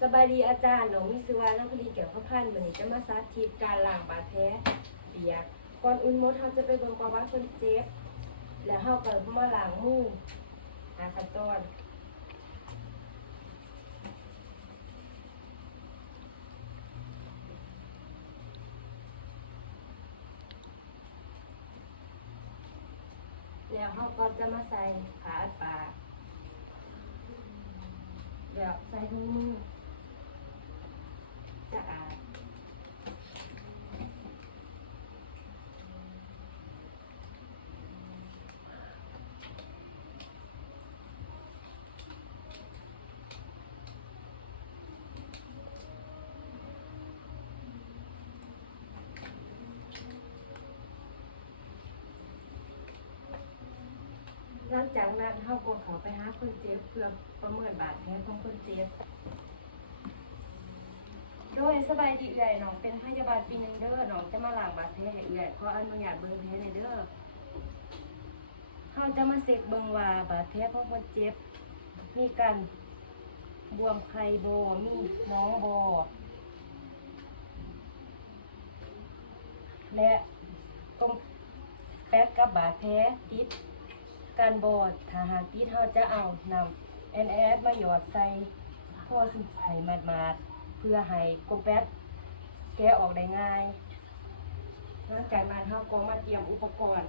สบายดีอาจารย์หนูมิสวาน้องพลีเกี่ยวกับพันธุ์วันนี้จะมาสาธิตการล้างบาดแผลเปียกก่อนอื่นหมดเราจะไปเบิ่งประวัติคนเจ็บแล้วเราก็มาล้างมือขั้นตอนแล้วเราก็จะมาใส่ผ้าอัดปากแบบใส่ถุงมือสะอาดหลังจากนั้นเราก็เข้าไปหาคนเจ็บเพื่อประเมินบาดแผลของคนเจ็บโดยสบายดีเอื่อยน้องเป็นพยาบาลปีนึงเด้อน้องจะมาล้างบาดแผลให้เอื่อยขออนุญาตเบิ่งแผลหน่อยเด้อเราจะมาเช็คเบิ่งว่าบาดแผลของคนเจ็บมีการบวมไข้บ่มีน้องบ่และตรงแป๊กกับบาดแผลติดการบอดถ้าหากติดเราจะเอานำ NS มาหยอดใส่ท่อสูบให้มาดๆเพื่อให้กลมแป๊กแกะออกได้ง่ายหลังจากนั้นเราก็มาเตรียมอุปกรณ์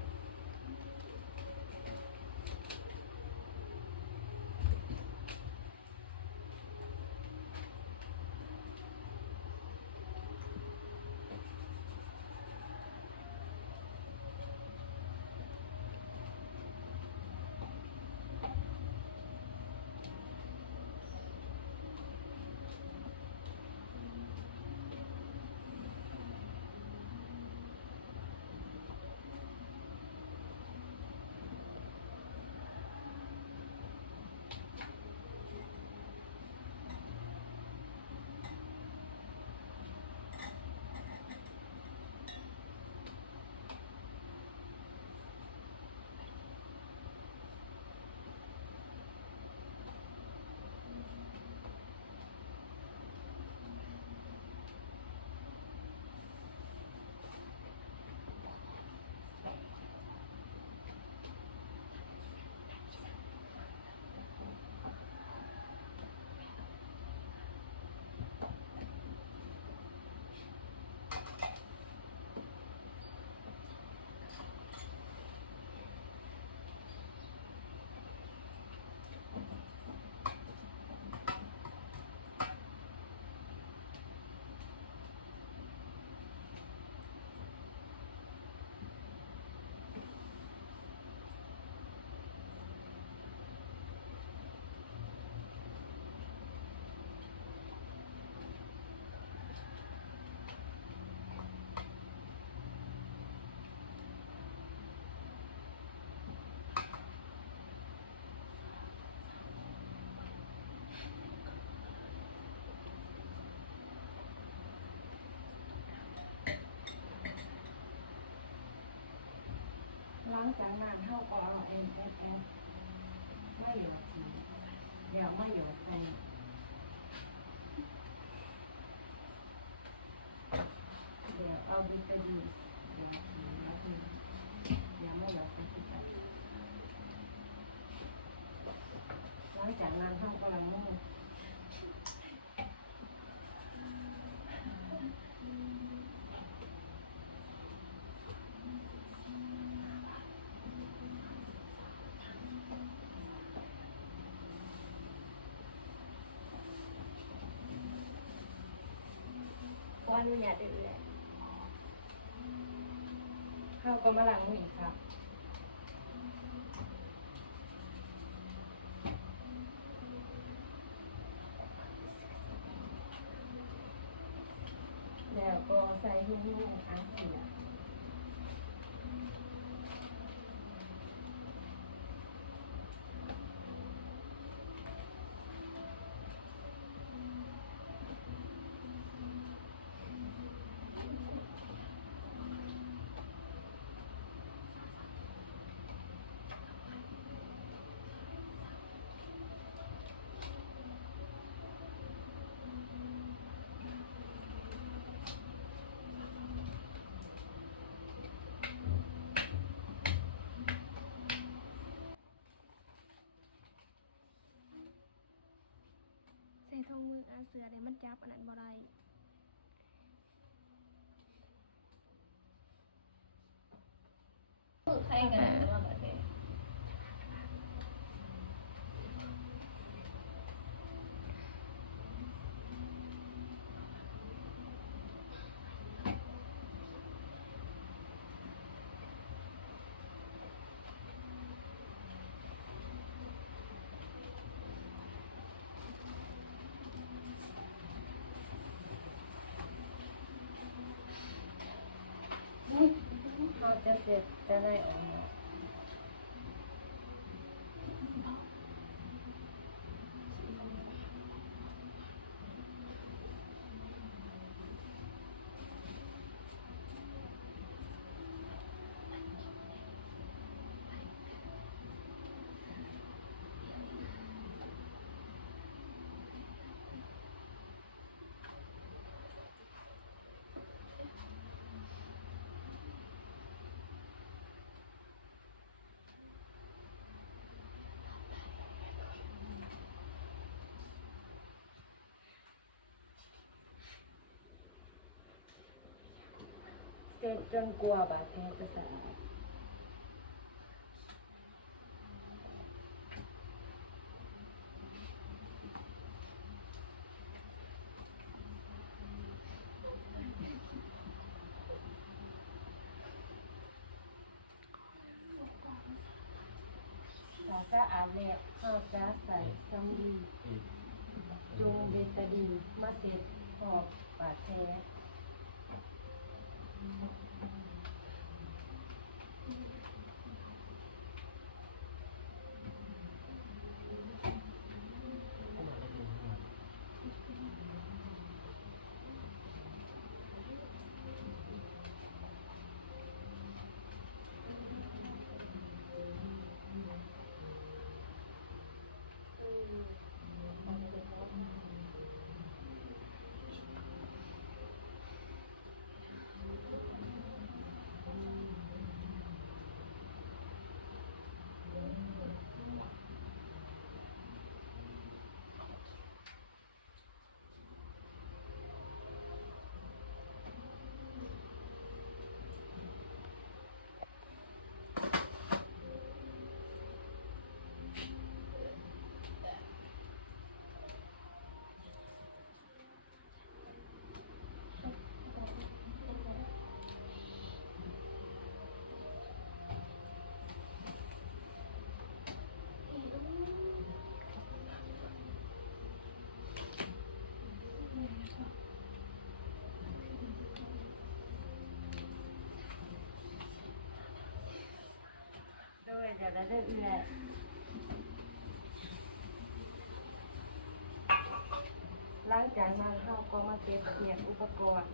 หลังจากนั้นเราก็เอา NSS ไม่หยอดทีเดี๋ยวไม่หยอดไปเดี๋ยวเอาบิตาดีนเดี๋ยวไม่หยอดไปที่ใจหลังจากนั้นเราก็ล้างมือขออนุญาตเรื่อยๆเข้าก็มาล้างมืออีกครับแล้วก็ใส่ถุงมืออันเสีย ส่ถุงมือเสือเดี๋ยวมันจับอันนั้นบ่ได้ใครงานว่าแบบนี้เขาจะเสร็จจะได้ออกมาเสร็จจนกลัวบาดแผลจะสลายถ้าสะอาดแล้วเขาจะใส่สำลีจุงเบตาดีนมาเสร็จออกบาดแผลด้วยเดี๋ยวเราได้แหละหลังจากนั้นเราก็มาเก็บเกียรอุปกรณ์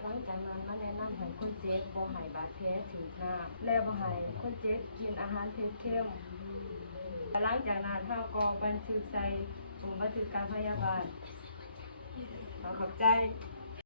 หลังจากนั้นมาแนะนำให้คนเจ็บบ่ให้บาดแผลถึงหน้าแล้วบ่ให้คนเจ็บกินอาหารเผ็ดเข้มหลังจากนั้นเราก็บันทึกใส่สมุดบันทึกการพยาบาลขอบใจ